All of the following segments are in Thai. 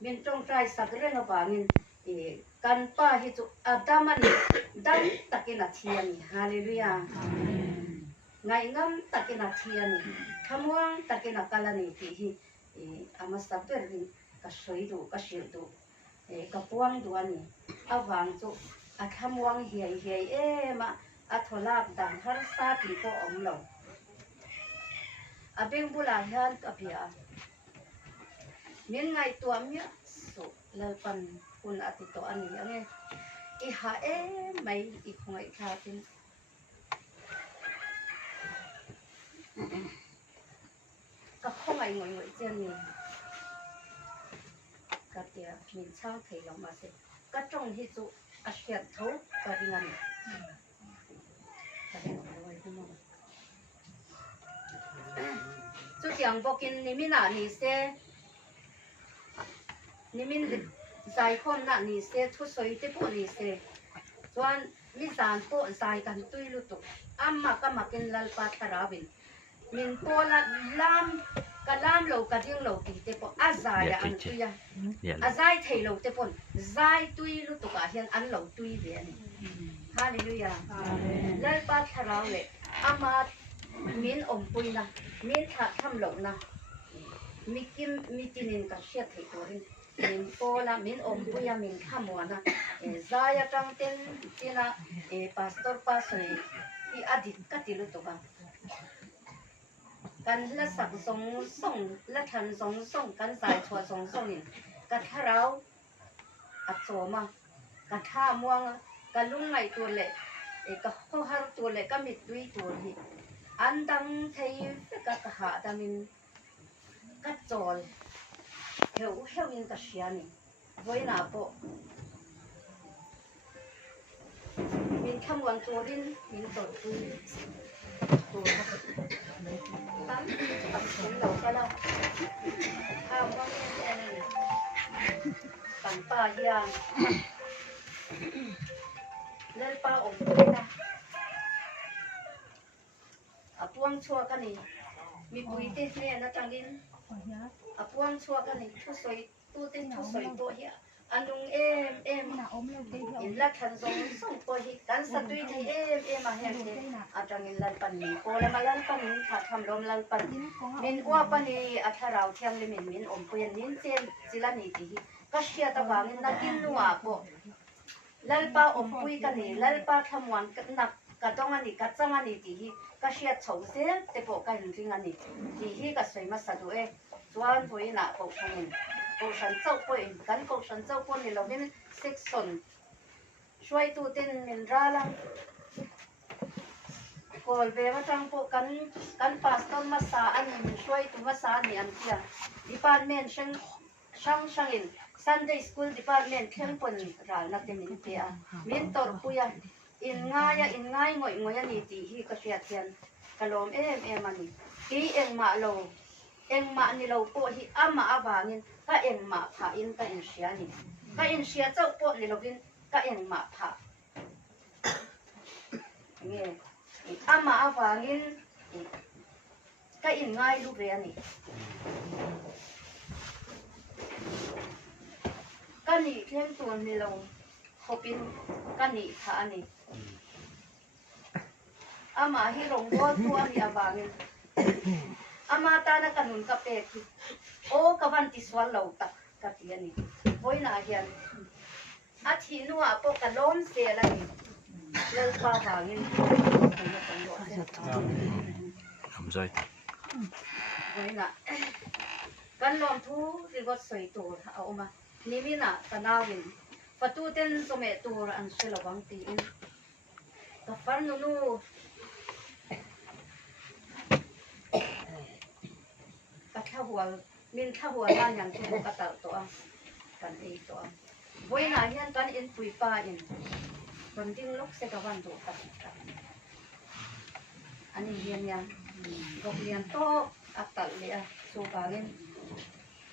min trong trai sakre no bangin kan pa hi chu adaman dan takina thiani hallelujah ngai ngam takina thiani khamuang takina kalani ti hi ama saperin ka soidu ka sildu ka puang duani awang chu athamuang hiai hiai ma atholak dan har sa ti to omlo abeng bula hian kapia min ngai tuam ya so lalpan kun ati to ani ange iha mai I khongai khatin ka khongai ngoi ngoi chen ni ka tia min chang thei lo ma se ka trong hi chu a hiat tho ka ringan ka den loi ku mo chu tiang bokin ni mina ni se ni min zai khom na ni se thu soi te po ni se chuan mi san po zai kan tui lu tu amma ka makin lal pa tarawin min pola lam ka lam lo ka ding lo ti te po azaya an tuya azai thei lo te pon zai tui lu tu ka hian an lo tui ve ani hallelujah lal pa taraw le ama min om puina min tha tham lo na mikim mitinin ka sia thei torin min pola min om puya min khamona zaya tang ten tina pastor pasoi I adit katilu to ba kan la sak song song la than song song kan sai chua song song in ka tharau a choma ka tha muang ka lungai tu le ka ho har tu le ka mit tui tu hi an dang thei ka ka ha da min ka chol heu in ka siani voina po min kham wan tu din min to tu tu tam tập cũng đầu cái đâu tham có em tặng pa giang lên pa ổn ta puang chua cái này mi bùi tê tê nó trang đến puang chua cái này thu soi tu tên thu soi bộ hiện anung em in la khan zong song po hi kan sa tui ni em a hen te atang in lan pan ni ko la malan pan ni tha tham lom lan pan min wa pan ni atharau thiang le min om puyan nin chen chila ni ti ka hria ta bang in na kin nuwa po lalpa om pui ka ni lalpa thamwan ka nak ka tong ani ka chang ani ti hi ka hria chho se te po ka in ring ani ti hi ka soi ma sa du chuan pui na po thangin cô sản châu quậy cán cô sản châu quân thì là bên section xoay tu tên mình ra lắm còn về mà trang cô cán pastor masa anh mình xoay tu masa anh anh kia department sang in Sunday school department khen quân ra nát tên mình kia mentor puya in ngay ngồi anh ti hi cái chuyện thiền kalom em anh ki em mà lo em mà ni lo po hi ama awangin ka em ma pha in ka in sia ni ka in sia chau po ni lovin ka em ma pha nge ama awangin ka in ngai lu ve ani ka ni thleng tuan ni lo hopin ka ni tha ani ama hi rong bo tu ani awangin ama ta na kanun ka pe ki o kawan ti swal lo tak ka ti ani voi na hian a thi nu a po ka lom se la ni lel pa hangin không rồi voi na kan lom thu ri got soi tu a oma ni mi na tanawin patu ten so me tu an se lo bang ti in ka far nu ka huwa min tha huwa lan yang tu ka ta to ang kan ei to ang voi na hian kan in pui pa in kon ding lok se ka wan do ka ani hian ya gok lian to atal le a so bangin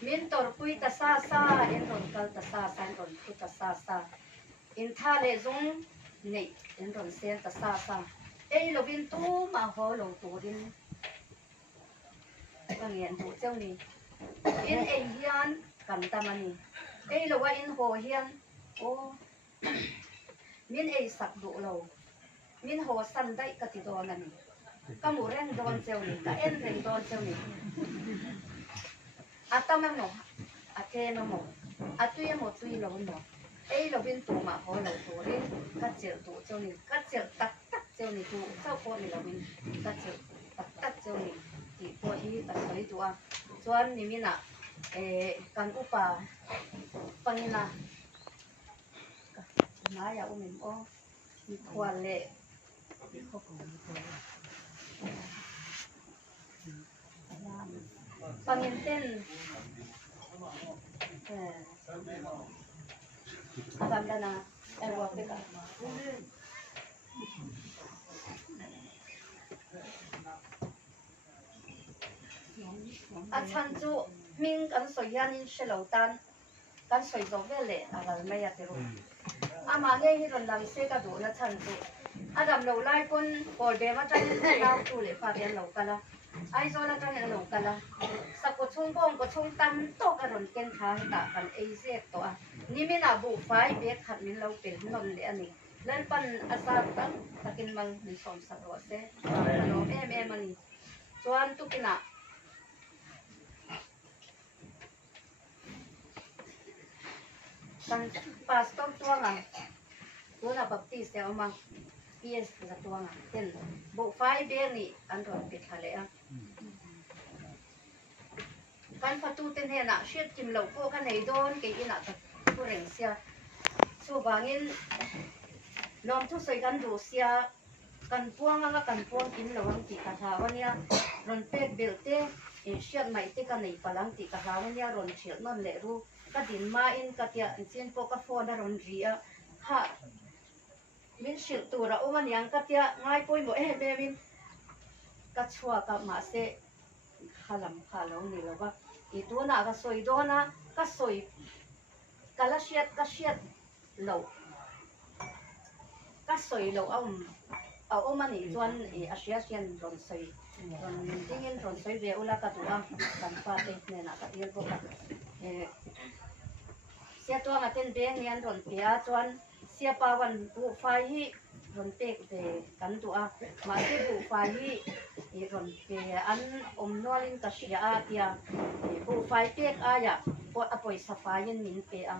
min tor pui ta sa in ron kal ta sa in ron pu ta sa in tha le zung nei in ron sen ta sa ei lovin tu ma ho lo tu din ka nghiền thủ châu ni in ai hian กันตามันนี่เราว่าอินโหเฮียนโอ้มินสักดุเรามินโหสันได้กติโดนนั่นนี่ก็หมูเร่งโดนเซลนี่ก็เร่งโดนเซลนี่อาตมาหมออาเทมาหมออาตุยหมอตุยเราหมอเราเป็นตัวมาพอเราตัวเร่งก็เจอตัวเจ้านี่ก็เจอตักเจ้านี่ตัวเจ้าคนนี่เราเป็นก็เจอตักเจ้านี่ที่ตัวที่ตัดสวยตัวส่วนนี่มิน่ะการอุปาปังนะน้าอย่าอุ้มโอ้มีควรเละมีข้าวของปังเงินเต้นอาบำดานะว่าไปกันอาชันจูมิงกันสวยยันเชลตันกันสวยจบเวลอะไรไม่อยากจะรู้อามาเนี่ยที่เราเสกดูนะชันจูอาดำเราไล่คนปอดเบมาใจเราดูเลยฟ้าเบียนเรากันละไอ้โซนเราเนี่ยเรากันละสักกช่วงป้องก็ช่วงตั้มโตกระดนเกณฑ์ทางตากันเสกตัวนี่ไม่น่าบุกไฟเบียดขัดมินเราเป็นนนเลยอันนี้เล่นปันอาซาตั้งตะกินมังมีสองสักรสเซ่เรามันนี่ส่วนตุกินะkan pastor tuanga tuna baptist ya mang yes la tuanga ten bo fai be ni an ron pit hale a kan fatu ten he na shet kim lo ko kan nei don ke ina ta ku reng sia so bangin nom thu soi kan do sia kan puanga kan puang kin lo ang ti ka tha wania ron pek belte shet mai te kan nei palang ti ka ha wania ron chil non le ruก็ดินมาอินก็เตียนเซียนโปกโฟนารอนเรียฮะมินสิลตัวเราโอ้มันยังก็เตียง่ายป่วยหมดเบมินก็ชัวกับมาเสขลำขาลงนี่แล้วว่าอีตัวน่ะก็สวยด้วยนะก็สวยก็ละเชียดเราก็สวยเราเอามันนี่จวนอาเซียนรอนสวยรอนดิ้งรอนสวยเวอุลากระตัวกันฟาเตเนี่ยนะก็เยอะพวกเสียตัวมาเต้นเบี้ยเงียนรอนเปียจวนเสียปาวันบุไฟฮีรอนเปกเดกันตัวมาเสียบุไฟฮีรอนเปียอันอมนวลินกัชยาเตียบุไฟเปกอายะปอปอยสฟายินมินเปีย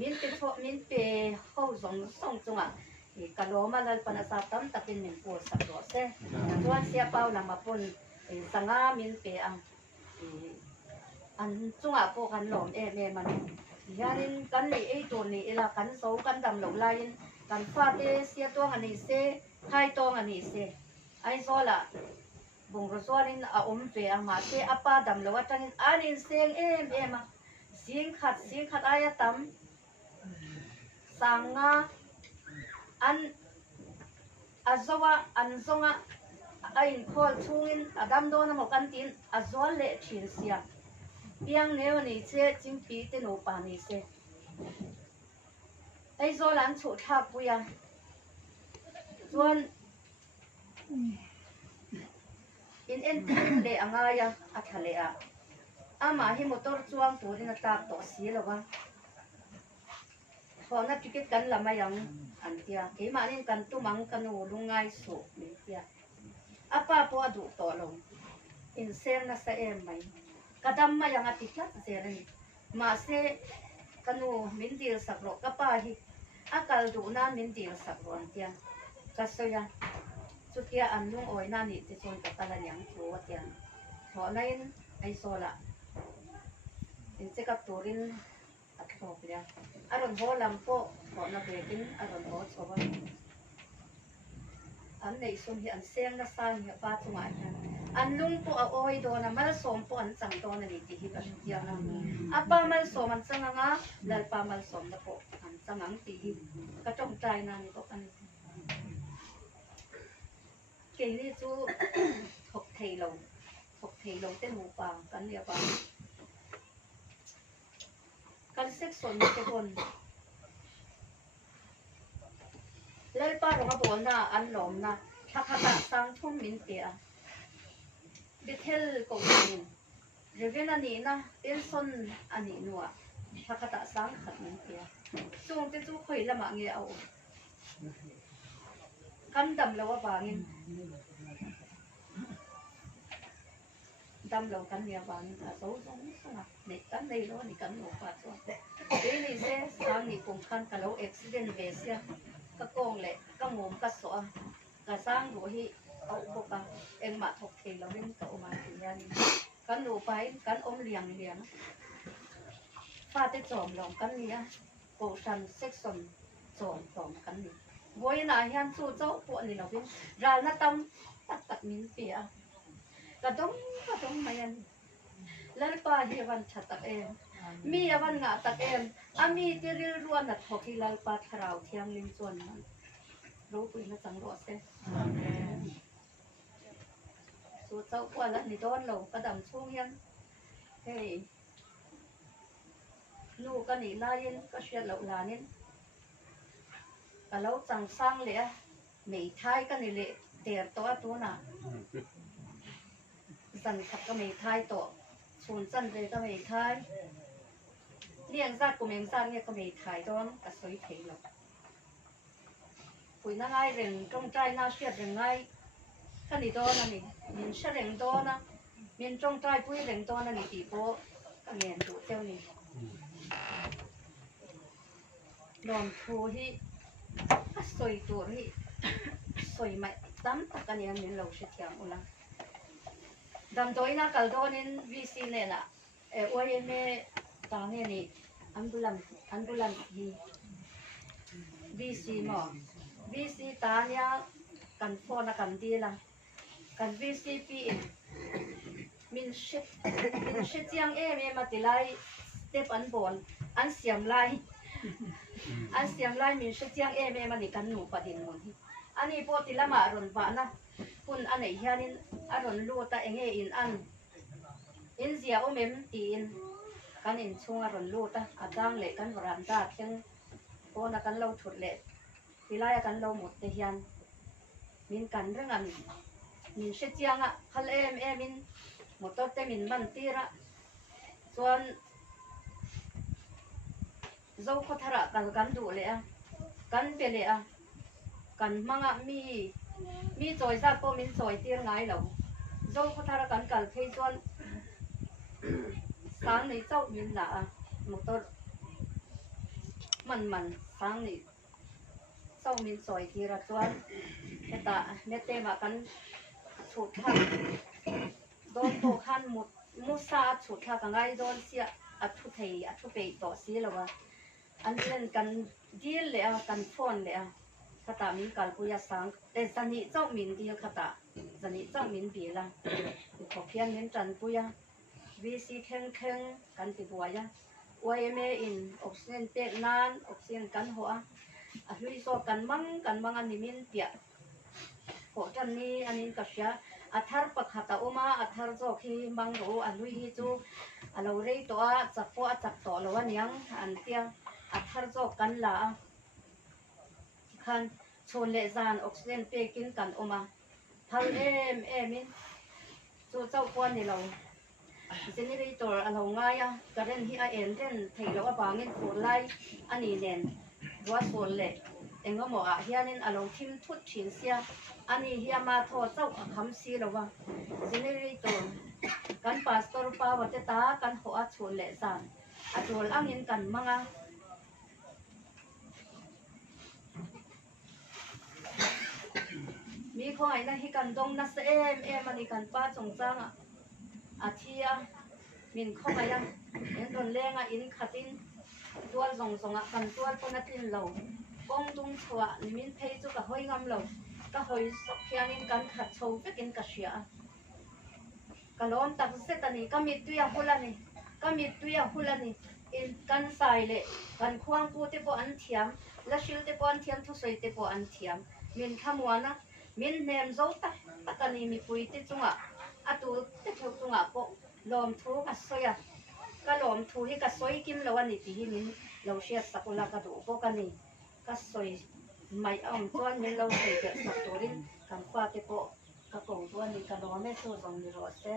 มินเปียเข้าส่งจงอ่ะกันโลมาลันปนัสตัมตะกินมินปูสักตัวเสจวนเสียปาวลำมาปนสังอามินเปียอันจงอ่ะพวกกันหลอมมันยานินกันเลยตัวนี้ละกันโซกันดำหลงลายกันฟาเตเสียตัวอันนี้เสไทยตัวอันนี้เสไอโซละบุงรสวานินอมเปียมาเสอป้าดำหลงว่าจังอันนี้เสียงมาเสียงขัดอายตัมสังอาอันอาโซวะอันซงอ่ะไอ้คอลชุ่งินอดัมโดนหมกันตินอาโซเละชินเสียเพียงเนวนี่เช่จิงปีเตโนปานี่เช่ไอ้โซลันฉุดทับปุยอ่ะส่วนอินเอ็นทีเลอ่างายอ่ะอัฐเลอ่ะอามาฮิมอเตอร์จวงตัวนี้นักตากต่อสีหรอวะพอนักจิกกันละมายังอันเดียเอมานี่กันตุมังกันโอลุงไงสุนี่เดียอาป้าพอดูต่อลงอินเซนน่ะเสียไหมกระดำมายังอาทิตย์ละเสียเลยมาเสกันโอมินดีลสักโรกป้าฮิอากาลดูน่ามินดีลสักโรอันเดียก็สวยสุดที่อันนุ่งโอยน่านี่จะชวนกับตะลันยังชัวเดียเพราะนั่นไอโซละอินเซกับตัวรินอัดโตไปแล้วอารมณ์โหลำโปเพราะนักเรียนอารมณ์โหสบายอันในส่วนที่อันเสียงนักสร้างเนี่ยป้าทุ่งอันลุงปูเอาโอยโดนมันสมปูอันจังโดนนี่ที่ฮิบัชเดียวนะอาป้ามันสมมันจังงะแล้วป้ามันสมนะปูอันจังงังที่ฮิกระจงใจนั่นก็กันเกี่ยนี่จูหกเทลงเต้นหมูป่ากันเรียบกันเซ็กซ์ส่วนทุกคนแล้วป้าเราก็บอกนะอันหลอมนะถ้าขาดสังทุ่มมินเตียดิเทลก็มีเรื่องอันนี้นะเป็นส่วนอันนี้นัว ถ้ากระตะสังขัดมันเปียส่งจะจู้คุยละมาเงี้ยเอากันดำแล้วว่าบางงินดำเรากันเนียบางถ้าโซ่สงสนะนี่กันได้แล้วนี่กันหนูปัดส่วนทีนี้เสียสังนี่คงคันกับเราเอ็กซิเดนเบสเนี่ยก็โกงเลยก็งมก็สวก็สร้างดูที่เอาอุปกรณ์เอ็งมาถกเทเราเล่นกับอมาถึงยันกันหนูไปกันอมเลี้ยงฟาดได้จอมลองกันเนี่ยโกชันเซ็กซ์จอมกันนี่บอยน่าเห็นสู้เจ้าปวดนี่เราเป็นร้านน่ะตั้มตัดมินเปียกระดงมายันแล้วป้าเฮียวันชัดตักเองมีอวันงาตักเองอามีที่ริลรวนน่ะทอกีลายป้าทราวเทียงลิงส่วนมันรู้ปุยนะจังรอดเซ่สู้เจ้าปวดแล้วนี่โดนเรากระดำช่วงยันเฮ้ยลูกก็หนีลายินก็เชียร์เหล่าลานินก็เราจังสร้างเลยไม่ท้ายก็นี่เลยเตียตัวน่ะสันขับก็ไม่ท้ายตัวชวนสันเลยก็ไม่ท้ายเลี้ยงสัตว์กูเลี้ยงสัตว์เนี่ยก็ไม่ท้ายโดนก็สวยเพลงหรอกคุยน่าง่ายเร่งตรงใจน่าเชียร์เร่งง่ายก็นี่โดนน่ะนี่มินเชียร์เร่งโดนนะมินตรงใจปุ้ยเร่งโดนน่ะนี่ตีโป้ก็เงียนดูเจ้านี่นอนทูที่สวยตัวที่สวยไหมดำตะกันยังมีเราเสียเทียมอุลังดำตัวน่ะกัลโดนินวีซีเนี่ยนะโอ้ยเมตางเนี่ยนี่อันบุลันที่วีซีหมอวีซีตาเนี่ยกันฟอนกันดีละกันวีซีปีมินชิดยังเมมาติไลสเต็ปอันบนอันเสียมไลอันเสียมไล่มีชุดยังเมมันนี่กันหนูประเด็นมันอันนี้พอติละมาอรุณบ้านะคุณอันไหนเฮียนินอรุณรู้แต่เองอินอันอินเสียโอเมมตีนกันอินช่วงอรุณรู้แต่อาจารย์เล็กกันวรันตาเพียงพอนักกันเราฉุดเล็กทีไรกันเราหมดแต่เฮียนมินกันเรื่องอันมินชุดยังอ่ะฮัลมินหมดตัวแต่มินบันตีระส่วนเจ้าเขาทระกันดูเลยอ่ะกันเปเลยอ่ะกันมังอ่ะมีจอยซาโปมินจอยเตียงไงเราเจ้าเขาทระกันเพยจวนสางนี่เจ้ามินละหมดตัวมันสางนี่เจ้ามินจอยทีละจวนแต่เนเตมากันฉุดท่าโดนโตขันหมดมุสาฉุดท่ากันไงโดนเสียอัดทุเทอัดทุเปต่อสีแล้ววะอันเล่นกันดีเลยอ่ะกันฟอนเลยอ่ะขตามินกัลปุยสังแต่จันนี่เจ้ามินดีขตาจันนี่เจ้ามินบีละขอเพียนมินจันปุยวีซีแข็งกันติบัวยะอวยเมอินออกเส้นเป็ดนานออกเส้นกันหัวอ่ะลุยโซกันมังอันนี้มินเปียขอจันนี่อันนี้กับเสียอัฐารปะขตาอุมาอัฐารโซคีมังโรอันลุยฮิจูอันเราเรยตัวจักโปจักต่อแล้ววันยังอันเตียงอัฐารโซกันละคันชนเลจานออกเส้นเป็ดกินกันอุมาพัลมินจูเจ้าควนนี่เราเจนี่ได้ตัวอันเราง่ายอ่ะกระเด็นที่ไอเอ็นเด่นถี่แล้วว่าบางเงินโผล่ไล่อันนี้เด่นว่าโซนเล็กเองก็บอกอ่ะเฮียนี่อันเราทิมทุดฉินเสียอันนี้เฮียมาทอดเจ้าคำซีแล้วว่าเจนี่ได้ตัวกันปาสตอร์ปาวัตตากันหัวชนเละจานอัดโดนอ่างเงินกันมั้งอ่ะมีข้อไหนนะที่กันดงนัสมันนี่กันป้าจงจ้างอ่ะอาทิยามินข้อไหนยังเอ็นโดนแรงอ่ะอินขัดินตัวจงอ่ะกันตัวปนัดลินเรากงตุงชัวนี่มินเพย์จุกะหอยงำเราก็หอยสกเพียงินกันขัดโชว์ไปกินกระเชียก็ล้อมตักเสตันี่ก็มีตัวหุ่นละนี่ก็มีตัวหุ่นละนี่อินกันใส่เลยกันควงปูเตปอันเทียมและชิลเตปอันเทียมทุสอยเตปอันเทียมมินขมัวนะมินเนมโจตะกันนี่มีปุยติจุงอ่ะอะตูติจุจุงอ่ะปลอมทูกัสซอยก็ลอมทูที่กัสซอยกิมแล้ววันนี้ที่มินเราเชียร์สักุลากระดูกกันนี่กัสซอยไม่เอาจวนมินเราใส่เกิดสักตัวรินกันคว้าเตปกระโปรงตัวนี้กันล้อไม่สู้ตรงนี้รอดเซ่